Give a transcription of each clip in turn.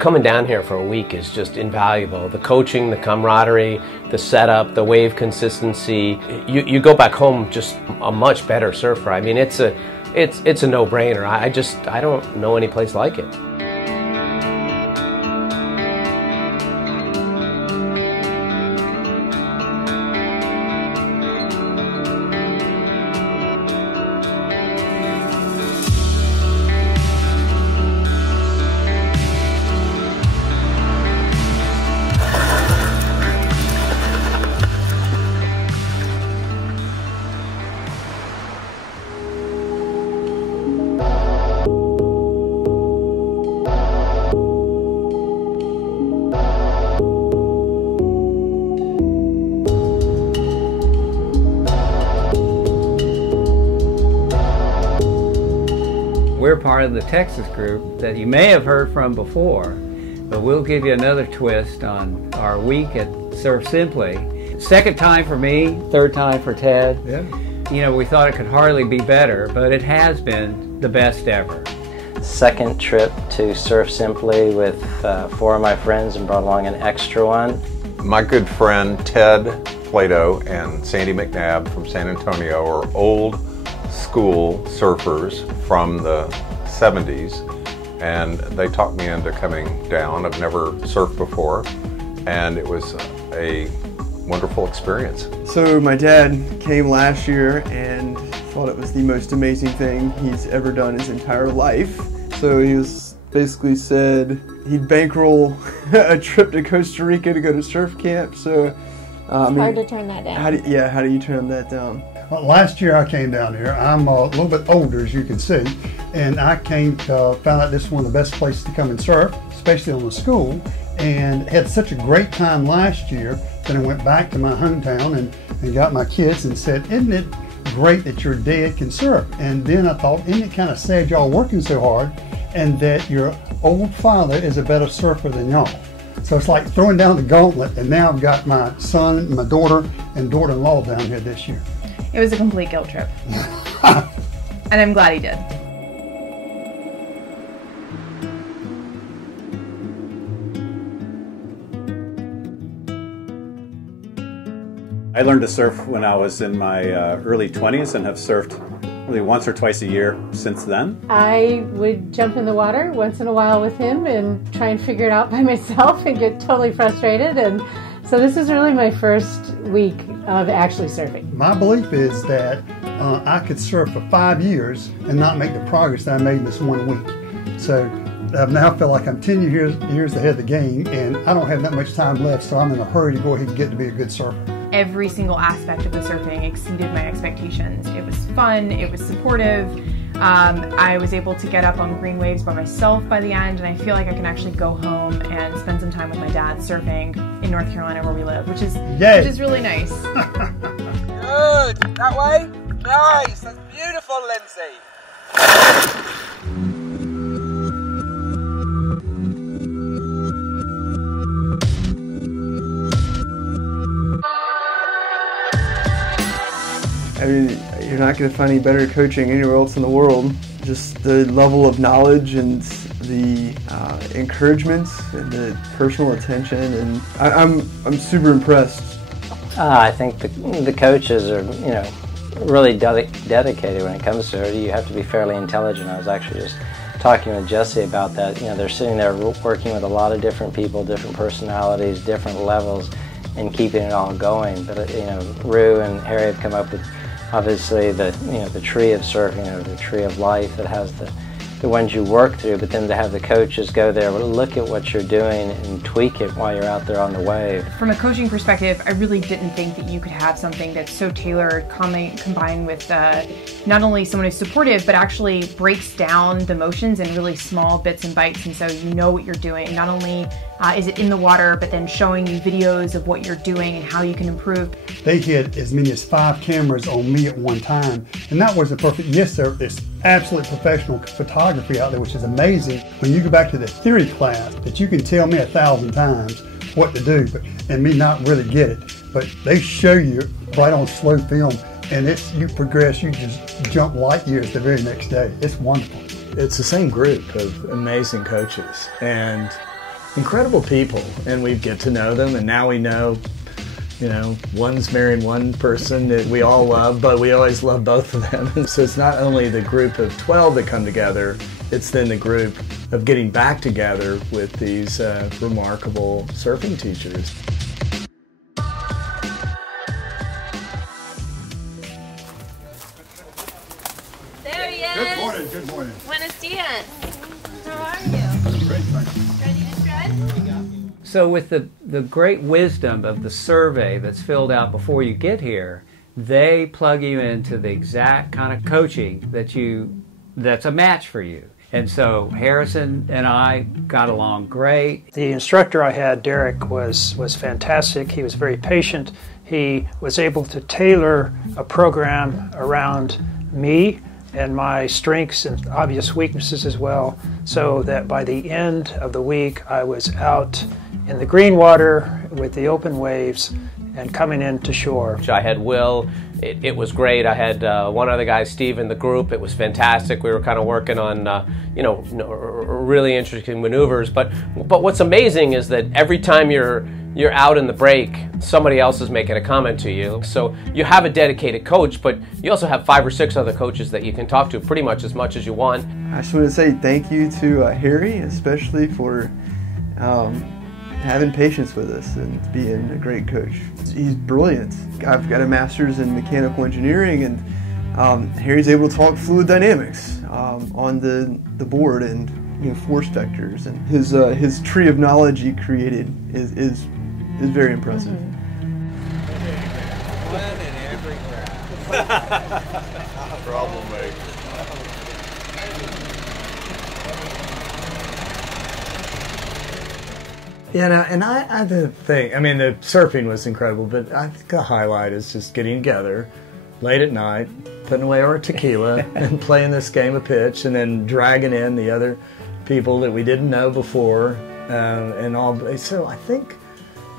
Coming down here for a week is just invaluable. The coaching, the camaraderie, the setup, the wave consistency. You go back home just a much better surfer. I mean, it's a no-brainer. I don't know any place like it. We're part of the Texas group that you may have heard from before, but we'll give you another twist on our week at Surf Simply. Second time for me, third time for Ted. Yeah. You know, we thought it could hardly be better, but it has been the best ever. Second trip to Surf Simply with 4 of my friends and brought along an extra one. My good friend Ted Plato and Sandy McNabb from San Antonio are old school surfers from the 70s, and they talked me into coming down. I've never surfed before, and it was a wonderful experience. So my dad came last year and thought it was the most amazing thing he's ever done his entire life. So he was basically said he'd bankroll a trip to Costa Rica to go to surf camp. So it's hard to turn that down. How do you turn that down? Well, last year I came down here. I'm a little bit older, as you can see, and I found out this is one of the best places to come and surf, especially on the school, and had such a great time last year that I went back to my hometown and got my kids and said, isn't it great that your dad can surf? And then I thought, isn't it kind of sad y'all working so hard and that your old father is a better surfer than y'all? So it's like throwing down the gauntlet, and now I've got my son, my daughter, and daughter-in-law down here this year. It was a complete guilt trip. And I'm glad he did. I learned to surf when I was in my early 20s and have surfed really once or twice a year since then. I would jump in the water once in a while with him and try and figure it out by myself and get totally frustrated. And so this is really my first week of actually surfing. My belief is that I could surf for 5 years and not make the progress that I made in this 1 week. So I now feel like I'm 10 years ahead of the game, and I don't have that much time left, so I'm in a hurry to go ahead and get to be a good surfer. Every single aspect of the surfing exceeded my expectations. It was fun, it was supportive. I was able to get up on green waves by myself by the end, and I feel like I can actually go home and spend some time with my dad surfing in North Carolina where we live, which is really nice. Good, that way? Nice, that's beautiful, Lindsay. I mean, you're not going to find any better coaching anywhere else in the world. Just the level of knowledge and the encouragement and the personal attention, and I'm super impressed. I think the coaches are, you know, really dedicated when it comes to it. You have to be fairly intelligent. I was actually just talking with Jesse about that. You know, they're sitting there working with a lot of different people, different personalities, different levels, and keeping it all going. But you know, Rue and Harry have come up with obviously the tree of surfing, or the tree of life that has the ones you work through, but then to have the coaches go there, look at what you're doing and tweak it while you're out there on the wave. From a coaching perspective, I really didn't think that you could have something that's so tailored, combined with not only someone who's supportive, but actually breaks down the motions in really small bits and bites, and so you know what you're doing. Not only is it in the water, but then showing you videos of what you're doing and how you can improve. They had as many as 5 cameras on me at one time, and that wasn't perfect. Yes, there's absolute professional photography out there, which is amazing. When you go back to the theory class, that you can tell me 1,000 times what to do, and me not really get it. But they show you right on slow film, and you progress, you just jump light years the very next day. It's wonderful. It's the same group of amazing coaches, and incredible people, and we get to know them, and now we know, you know, one's marrying one person that we all love, but we always love both of them. And so it's not only the group of 12 that come together, it's then the group of getting back together with these remarkable surfing teachers. There he is. Good morning, good morning. Buenos dias. How are you? Great, thanks. Ready to shred? So with the great wisdom of the survey that's filled out before you get here, they plug you into the exact kind of coaching that's a match for you. And so Harrison and I got along great. The instructor I had, Derek, was fantastic. He was very patient. He was able to tailor a program around me and my strengths and obvious weaknesses as well, so that by the end of the week I was out in the green water with the open waves and coming into shore. I had Will. It was great. I had one other guy, Steve, in the group. It was fantastic. We were kind of working on, really interesting maneuvers. But what's amazing is that every time you're out in the break, somebody else is making a comment to you. So you have a dedicated coach, but you also have 5 or 6 other coaches that you can talk to pretty much as much as you want. I just want to say thank you to Harry, especially for having patience with us and being a great coach. He's brilliant. I've got a master's in mechanical engineering, and Harry's able to talk fluid dynamics on the board and force vectors, and his tree of knowledge he created is very impressive. One in every crowd. Troublemaker. Yeah, and I the thing, I mean, the surfing was incredible, but I think the highlight is just getting together late at night, putting away our tequila and playing this game of pitch, and then dragging in the other people that we didn't know before, and all. So I think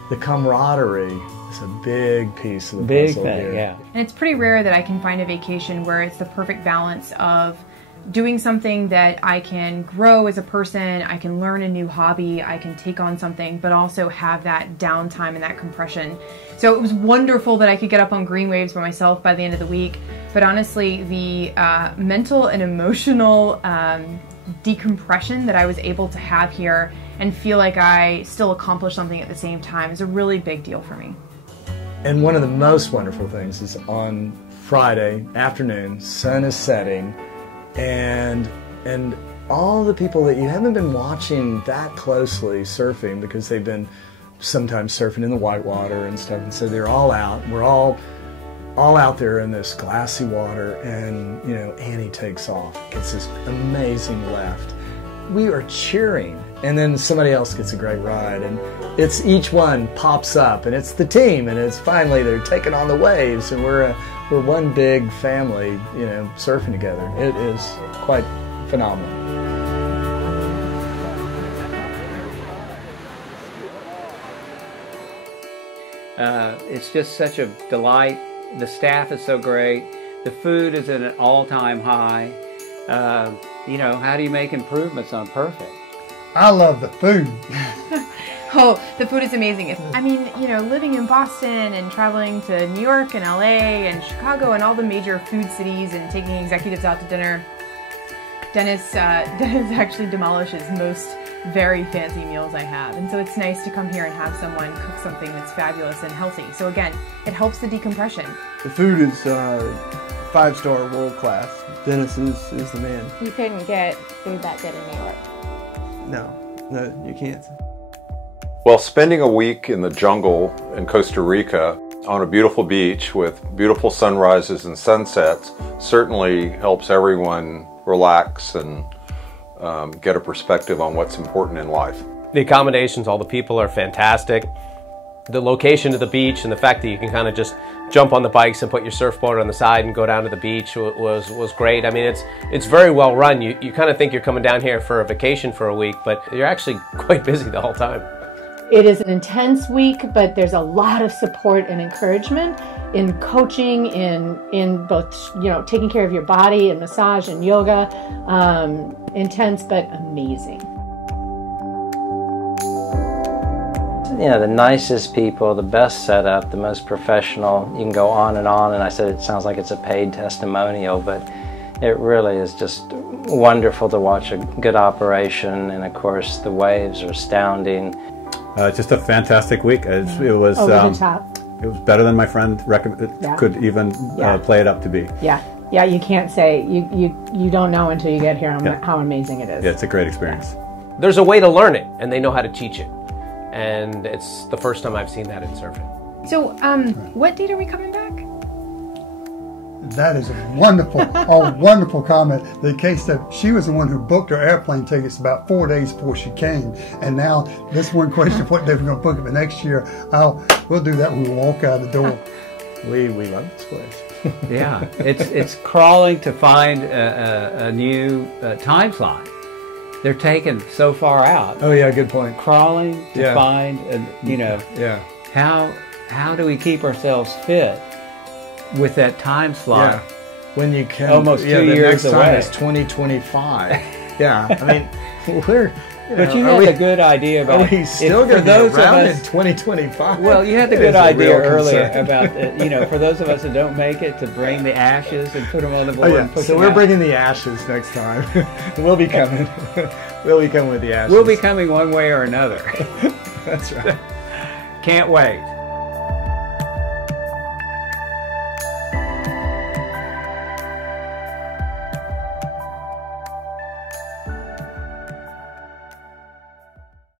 the camaraderie is a big piece of the puzzle here. Yeah. And it's pretty rare that I can find a vacation where it's the perfect balance of doing something that I can grow as a person, I can learn a new hobby, I can take on something, but also have that downtime and that compression. So it was wonderful that I could get up on green waves by myself by the end of the week, but honestly, the mental and emotional decompression that I was able to have here and feel like I still accomplished something at the same time is a really big deal for me. And one of the most wonderful things is on Friday afternoon, sun is setting, and all the people that you haven't been watching that closely surfing, because they've been sometimes surfing in the whitewater and stuff, and so they're all out. We're all out there in this glassy water, and Annie takes off, gets this amazing left. We are cheering, and then somebody else gets a great ride, and it's each one pops up, and it's the team, and it's finally they're taking on the waves, and we're one big family, surfing together. It is quite phenomenal. It's just such a delight. The staff is so great. The food is at an all-time high. How do you make improvements on perfect? I love the food. Oh, the food is amazing. I mean, living in Boston and traveling to New York and LA and Chicago and all the major food cities and taking executives out to dinner, Dennis actually demolishes most very fancy meals I have. And so it's nice to come here and have someone cook something that's fabulous and healthy. So again, it helps the decompression. The food is 5-star, world class. Dennis is the man. You couldn't get food that good in New York. No, you can't. Well, spending a week in the jungle in Costa Rica on a beautiful beach with beautiful sunrises and sunsets certainly helps everyone relax and get a perspective on what's important in life. The accommodations, all the people are fantastic. The location of the beach and the fact that you can kind of just jump on the bikes and put your surfboard on the side and go down to the beach was great. I mean, it's very well run. You kind of think you're coming down here for a vacation for a week, but you're actually quite busy the whole time. It is an intense week, but there's a lot of support and encouragement in coaching, in both, taking care of your body and massage and yoga. Intense, but amazing. you know, the nicest people, the best setup, the most professional. You can go on, and I said it sounds like it's a paid testimonial, but it really is just wonderful to watch a good operation, and of course the waves are astounding. Just a fantastic week. It was Over the top. It was better than my friend could even play it up to be. Yeah, yeah. You can't say you don't know until you get here how amazing it is. Yeah, it's a great experience. There's a way to learn it, and they know how to teach it, and it's the first time I've seen that in surfing. So, what date are we coming back? That is a wonderful comment. The case that she was the one who booked her airplane tickets about 4 days before she came, and now this one question of what they were going to book it, but next year we'll do that when we walk out the door. We love this place. Yeah, it's crawling to find a new time slot. They're taken so far out. Oh yeah, good point. Crawling to find, how do we keep ourselves fit with that time slot? Yeah. When you can, almost 2 years next time away. Is 2025. Yeah, I mean, we're. But you had a good idea about. Are we still going to be around in 2025? Well, you had the good idea earlier about for those of us that don't make it, to bring the ashes and put them on the board. And push so them we're out. bringing the ashes next time. We'll be coming. We'll be coming with the ashes. We'll be coming one way or another. That's right. Can't wait.